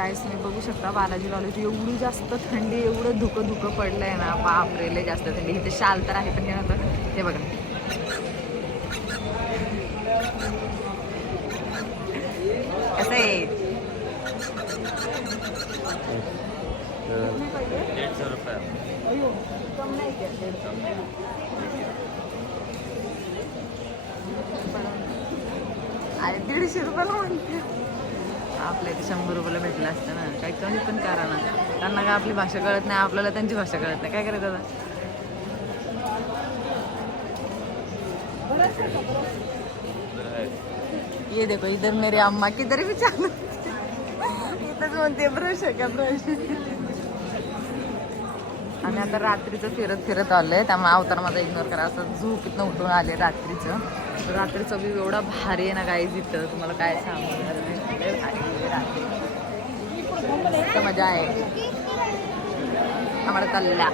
Guys तुम्ही बघू शकता बालाजी लावले एवढी जास्त थंडी एवढं धुकं धुकं पडलं आहे ना बापरे लय जास्त थंडी. इथे शाल तर आहे पण हे नव्हतं. ते बघा. कसं आहे? दीडशे रुपये दीडशे रुपयाला म्हणते. आपल्या इथे शंभर रुपयाला भेटलं असतं ना. काही कमी पण करा ना. त्यांना काय आपली भाषा कळत नाही आपल्याला त्यांची भाषा कळत नाही. काय करायचं आता? ये देखो इधर मेरी अम्मा किधर तरी चालू इथंच म्हणते ब्रश आहे का ब्रश आम्ही आता रात्रीचं फिरत फिरत आलो आहे त्यामुळे अवतार माझा इग्नोर करा. असं झोपेतनं उठून आले रात्रीचं. रात्रीचं व्यू एवढा भारी आहे ना गाईज इथं. तुम्हाला काय सांगू मजा आहे. आम्हाला चालल्या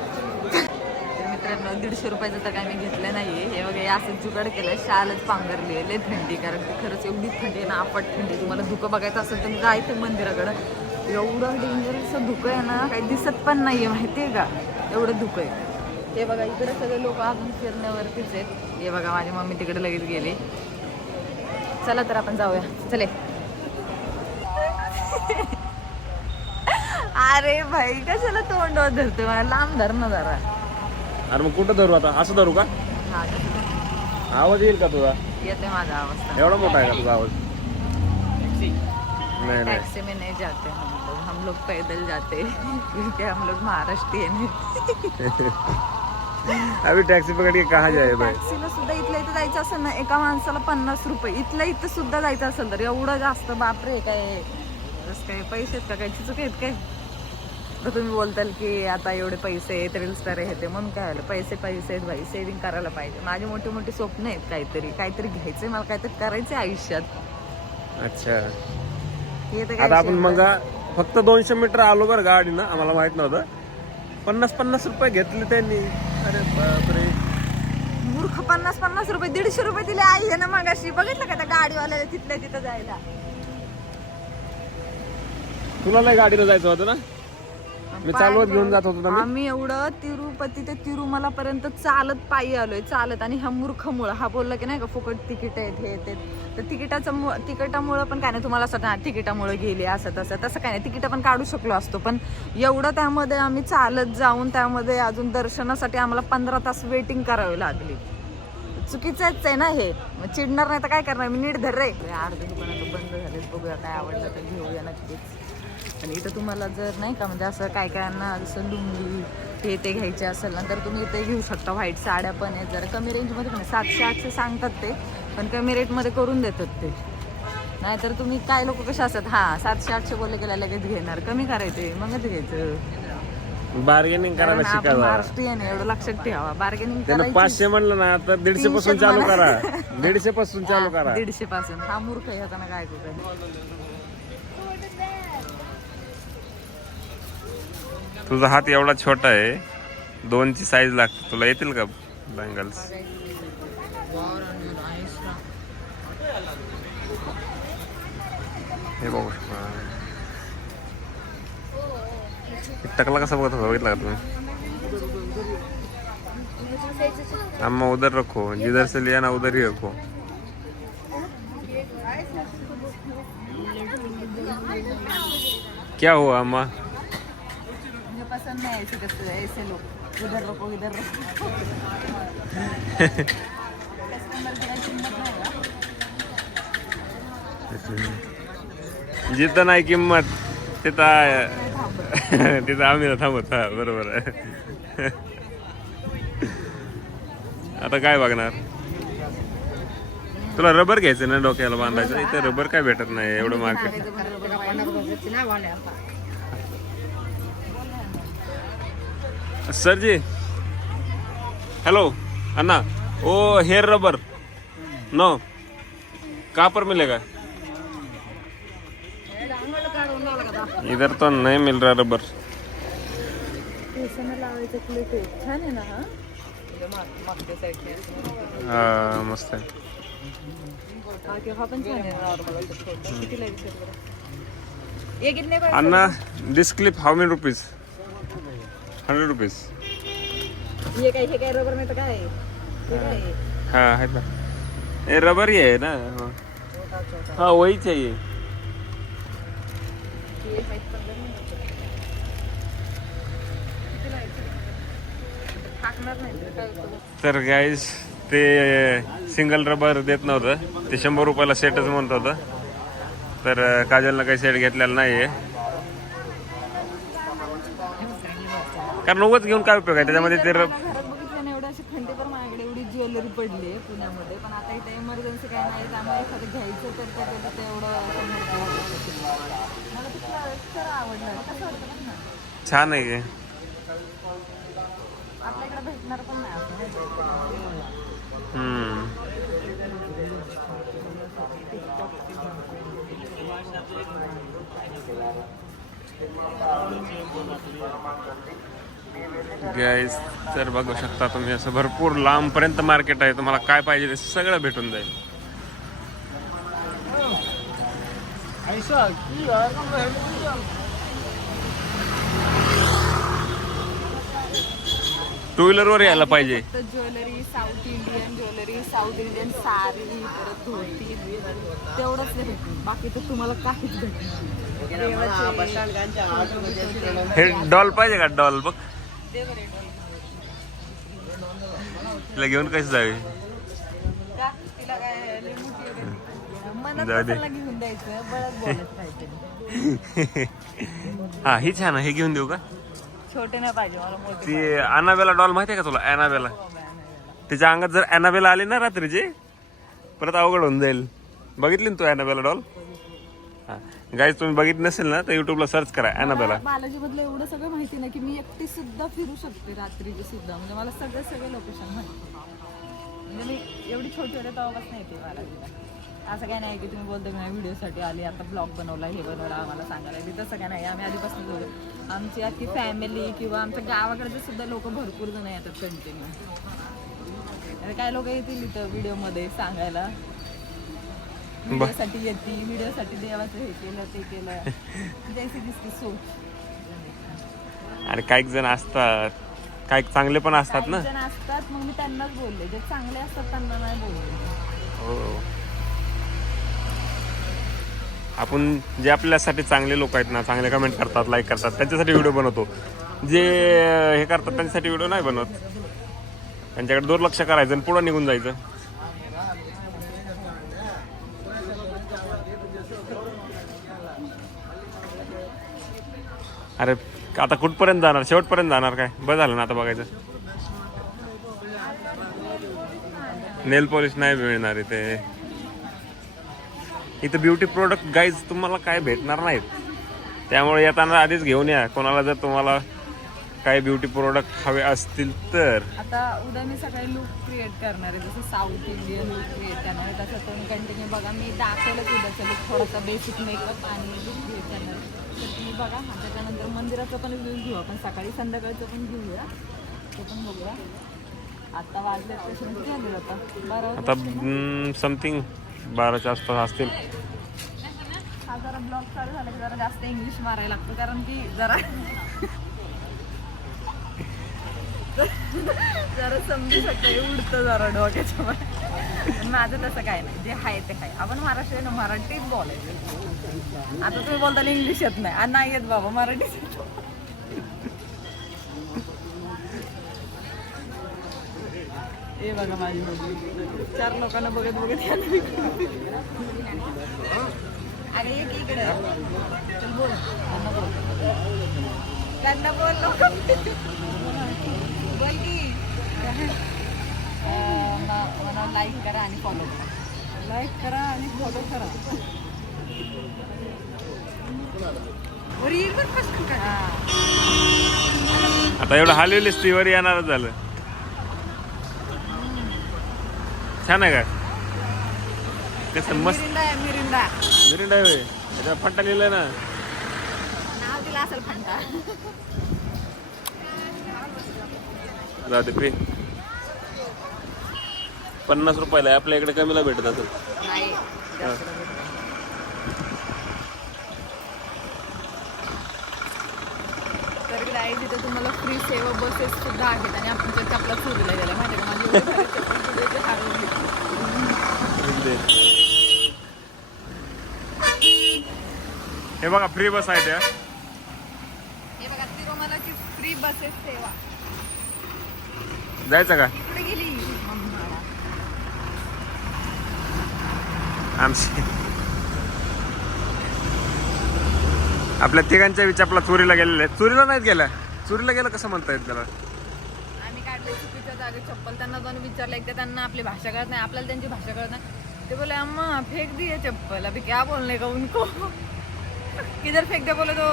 तर मित्रांनो दीडशे रुपयाचं तर काय मी घेतलं नाहीये. हे वगैरे असं जुगाड केलं शालच पांघरली आहे. लय थंडी कारण की खरंच एवढी थंडी आहे ना आपट थंडी तुम्हाला धुकं बघायचं असेल तर जायचं मंदिराकडं. एवढं डेंजरचं धुकं आहे ना काही दिसत पण नाहीये माहिती आहे का? एवढं धुकं आहे. हे बघा इकडे सगळे लोक अजून फिरण्यावरतीच आहेत. हे बघा माझी मम्मी तिकडे लगेच गेली. चला तर आपण जाऊया. चले. अरे भाई कशाला तोंड धरतो मला? लांब धर ना जरा. अरे मग कुठं धरू आता? असं धरू का? हा तसं आवाज येईल का तुझा? येते माझा अवस्था एवढा मोठा आहे का तुझा आवाज? नाही नाही. टैक्सी में नहीं जाते हम लोग हम लोग पैदल जाते. क्योंकि हम लोग महाराष्ट्रीयन हैं अभी टॅक्सी पकड के कहा जाए भाई? टॅक्सीला सुद्धा इथल्या इथं जायचं असेल ना एका माणसाला पन्नास रुपये. इथल्या इथं सुद्धा जायचं असेल तर एवढं जास्त बापरे काय? जसं काय पैसे आहेत का काय चुक आहेत काय? तर तुम्ही बोलताल की आता एवढे पैसे आहेत रील स्टार हे ते म्हणून काय झालं पैसे पैसे आहेत भाई सेव्हिंग करायला पाहिजे. माझी मोठी मोठी स्वप्न आहेत काहीतरी. काहीतरी घ्यायचंय मला काहीतरी करायचंय आयुष्यात. अच्छा. हे तर आता आपण मग फक्त दोनशे मीटर आलो बरं गाडीनं आम्हाला माहीत नव्हतं. पन्नास पन्नास रुपये घेतले त्यांनी. अरे बापरे. मूर्ख पन्नास पन्नास रुपये दीडशे रुपये दिले आई ना मागाशी. बघितलं का त्या गाडीवाल्याला तिथल्या तिथं जायला? तुला लय गाडीनं जायचं होतं ना? मी चालवत घेऊन जात होतो ना मी. आम्ही एवढं तिरुपती ते तिरुमला पर्यंत चालत पायी आलोय चालत. आणि हा मूर्खमुळं हा बोलला की नाही का फुकट तिकीट आहेत हे ते तर तिकिटाचं मु- तिकिटामुळं पण काय नाही तुम्हाला असं वाटतं, हा, तिकिटामुळे गेले असं तसं. तसं काय नाही तिकीट पण काढू शकलो असतो. पण एवढं त्यामध्ये आम्ही चालत जाऊन त्यामध्ये अजून दर्शनासाठी आम्हाला पंधरा तास वेटिंग करावी लागली. चुकीचंच आहे ना हे. मग चिडणार नाही तर काय करणार? मी नीट धर रे अर्धे दुकानात बंद झाले बघूया काय आवडलं तर घेऊया नक्कीच. आणि इथं तुम्हाला जर नाही का म्हणजे असं काय कायांना जसं लुंगी हे ते घ्यायचे असेल ना तर तुम्ही इथे घेऊ शकता. व्हाईट साड्या पण आहेत. जरा कमी रेंजमध्ये पण. सातशे आठशे सांगतात ते पण कमी रेटमध्ये करून देतात ते. नाहीतर तुम्ही काय लोक कसे असतात? हां सातशे आठशे बोलले गेल्या लगेच घेणार. कमी करायचे मगच घ्यायचं. बार्गेनिंग करायला महाराष्ट्रीयन आहे, एवढं लक्षात ठेवा. बार्गेनिंग पाचशे म्हणलं ना तर दीडशे पासून चालू. करा. दीडशे पासून चालू करा. दीडशे पासून. हा मूर्ख आहे काय कुठे तुझा हात एवढा छोटा आहे, दोनची साईज लागते. तुला येतील का बँगल्स हे बघू टकला कसा बघत होता, बघितला का तुम्ही? अम्मा उधर रखो. जिधर से लिया ना, उधर ही रखो. क्या हुआ अम्मा पसंद नहीं ऐसे करते ऐसे लोग इधर रखो इधर रखो कस्टमर की काही किंमत नाही का? जिथं नाही किंमत तिथं. तिथं आम्ही थांबत हा बरोबर आहे. आता काय बघणार? तुला रबर घ्यायचं ना डोक्याला बांधायचं? इथं रबर काय भेटत नाही एवढं मार्केट सर जी हेलो अन्ना ओ हेयर रबर नो कहाँ पर मिलेगा? इधर तो नहीं मिल रहा रबर केसांना लावायचं क्लिप आहे छान आहे ना हा म्हणजे माग- मागच्या साईडने असं. हा मस्त आहे हा। किंवा हा पण छान आहे नॉर्मल असं छोटं कितीला आहे विचार बरं ये कितने का अण्णा this clip how many rupees hundred rupees ये काय हे काय रबर में तो काय आहे? हे काय आहे? हा आहेत ना हे रबर ही आहे ना हाँ. हा वही चाहिए हे माहीत पडलं नाही. कितीला आहे ते? टाकणार नाही ते, काय होतं? तर गाईज ते सिंगल रबर देत नव्हतं ते शंभर रुपयाला सेटच म्हणत होतं तर अं, काजलनं काही सेट घेतलेला नाहीये कारण उगाच घेऊन काय उपयोग आहे त्याच्यामध्ये ते घरात बघितलं ना एवढं माझ्याकडे ज्वेलरी पडली आहे पुण्यामध्ये पण आता इथे इमर्जन्सी काय नाही त्यामुळे एखादं घ्यायचं तर एवढं. मला तिथलं खरं आवडलं कसं वाटतं बघ ना छान आहे. आपल्या इकडे भेटणार पण नाही. हम्म गाईज तर बघू शकता तुम्ही असं भरपूर लांबपर्यंत मार्केट आहे. तुम्हाला काय पाहिजे ते सगळं भेटून जाईल. टू व्हीलरवर यायला पाहिजे. Jewellery south Indian jewellery south Indian sari परत धोती तेवढंच नाही बाकी तर तुम्हाला काहीच भेटणार देवाचे हे डॉल पाहिजे का डॉल बघ. तिला घेऊन कशी जावी? जाऊ दे. हा ही छान आहे. हे घेऊन देऊ का? छोटे नाही पाहिजे मला मोठे ती अनाबेला डॉल माहिती आहे का तुला? अनाबेला. तिच्या अंगात जर अनाबेला आली ना रात्रीची परत अवघड होऊन जाईल. बघितली ना तू अनाबेला डॉल हा गाईज तुम्ही बघितली नसेल ना तर युट्यूबला सर्च करा अनाबेला बालाजी मधलं एवढं सगळं माहिती नाही की मी एकटी सुद्धा फिरू शकते रात्रीची सुद्धा. म्हणजे मला सगळे सगळे लोकेशन माहिती. म्हणजे मी एवढी छोटी होते तेव्हापासून येते बालाजीला. असं काय नाही की तुम्ही बोलता की व्हिडिओसाठी आली आता ब्लॉग बनवला हे बनवला आम्हाला सांगायला की तसं काय नाही. आम्ही आधीपासून बोलतो आमची अख्खी फॅमिली किंवा आमच्या गावाकडचे सुद्धा लोक भरपूर जण येतात कंटिन्यू काय लोक येतील इथं व्हिडिओमध्ये सांगायला. व्हिडिओसाठी येते व्हिडिओसाठी देवाचं हे केलं ते केलं. जैसे दिसते आणि काही जण असतात. काही चांगले पण असतात ना? जण असतात मग मी त्यांनाच बोलले. जे चांगले असतात त्यांना नाही बोलले. हो. आपण जे आपल्यासाठी चांगले लोक आहेत ना चांगले कमेंट करतात लाईक करतात त्यांच्यासाठी व्हिडिओ बनवतो. जे हे करतात त्यांच्यासाठी व्हिडिओ नाही बनवत. त्यांच्याकडे दुर्लक्ष करायचं आणि पुढं निघून जायचं. अरे आता कुठपर्यंत जाणार? शेवटपर्यंत जाणार काय? बरं झालं ना आता बघायचं. नेल पॉलिश नाही मिळणार इथे. इथं ब्युटी प्रोडक्ट गाईज तुम्हाला काय भेटणार नाहीत. त्यामुळे येताना आधीच घेऊन या. कोणाला जर तुम्हाला काही ब्युटी प्रोडक्ट हवे असतील तर. आता उद्या मी सकाळी लुक क्रिएट करणार आहे. जसं साऊथ इंडियन लुक क्रिएट करणार आहे. तसं तुम्ही कंटिन्यू बघा. मी दाखवलं उद्याचं लुक थोडासा बेसिक मेकअप आणि लुक क्रिएट करणार. तर तुम्ही बघा. आणि त्याच्यानंतर मंदिराचं पण व्ह्यू घेऊ आपण. सकाळी संध्याकाळचं पण घेऊया. ते पण बघूया. आता वाजले बारा आता समथिंग बाराच्या आसपास असतील. हा जरा ब्लॉग चालू झाला की जरा जास्त इंग्लिश मारायला लागतं. कारण की जरा जरा समजू शकतं हे उडतं जरा डोक्याच्या पण माझं तसं काय नाही जे आहे ते काय आपण महाराष्ट्रीयन मराठीत बोलायचं. आता तुम्ही बोलताना इंग्लिश येत नाही. आणि नाही येत बाबा मराठीच हे बघा माझी चार लोकांना बघत बघत अरे एक इकडे. बोल. त्यांना बोल लोक बोल की मला लाईक करा आणि फॉलो करा. लाईक करा आणि फॉलो करा. आता एवढं हलवली स्त्रीवर येणारच झालं. छान आहे का? कसं मस्त. मिरिंडा आहे मिरिंडा. त्याच्या फंटा लिहिलंय ना. नाव दिला असेल फंटा. दे पे पन्नास रुपयाला आहे. आपल्या इकडे कमीला भेटत असेल. नाही हा. तर गाईज इथे तुम्हाला फ्री सेवा बसेस सुद्धा आहेत आणि आमच्या चपला चोरीला गेल्या माहिती का? माझी एवढी भारी चप्पल होती, ती हरवली हे बघा फ्री बस आहे त्या हे बघा तिरुमलाची फ्री बसेस सेवा जायचं का? गेली. आमची. आपल्या तिघांच्या विचापला चोरीला गेलेले आहेत. चोरीला नाहीत गेल्या. चोरीला गेलं कसं म्हणता येत त्याला? आम्ही काढले चुकीच्या जागेत चप्पल. त्यांना जाऊन विचारलं एकदा त्यांना आपली भाषा कळत नाही आपल्याला त्यांची भाषा कळत नाही. ते बोले अम्मा फेक दिए चप्पल. अभी क्या बोलने का उनको? किधर फेक दे बोले तो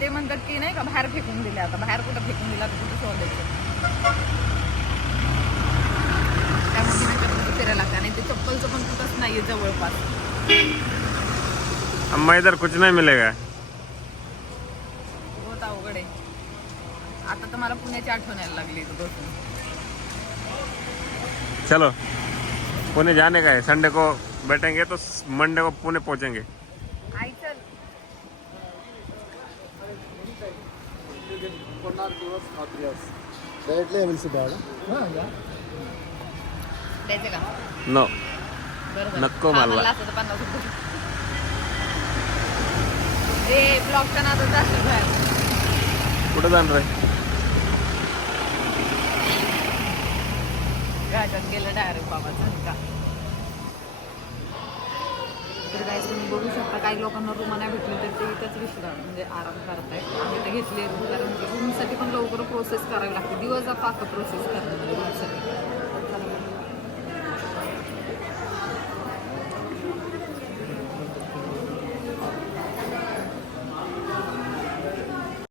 ते म्हणतात की नाही का बाहेर फेकून दिले. आता बाहेर कुठं फेकून दिला तर कुठं शोधायचं त्यामुळे तिने चप्पल फिरायला लागतं आणि ते चप्पलचं पण कुठंच नाहीये जवळपास. अम्मा इधर कुछ नाही मिलेगा. बहुत अवघड आहे. आता तर मला पुण्याची आठवण यायला लागली बसून. चलो पुणे जाने का है? संडे को बैठेंगे तो मंडे को पुणे पहुंचेंगे. आई चल. डायरेक्टली एमएलसी द्यायचं का? नो. बरोबर नको हा, मला. म्हणलं असतं तर पन्नास रुपये. ए ब्लॉकच्या नादात जाशील बाहेर. कुठं जाणार आहे? घाटात गेलं डायरेक्ट बाबाचा का? तर काय तुम्ही बघू शकता काही लोकांना रूम नाही भेटले तर ते इथंच विश्राम म्हणजे आराम करतायत. आम्ही तर घेतले रूम कारण रूमसाठी पण लवकर प्रोसेस करावी लागते. दिवस पाक प्रोसेस करतात रूमसाठी